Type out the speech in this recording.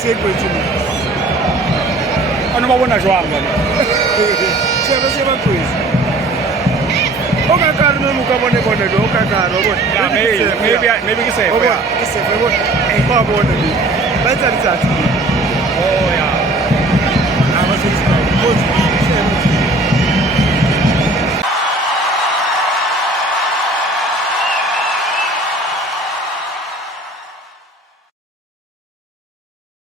se kwetsini. Ano ba bona jwang bana? Sheba se ba kwetsi. O ka ka re mo ka bone lo ka ka ro bone. Maybe ke safe. Ke se fe bone. Ba bone. Ba tsa di tsa.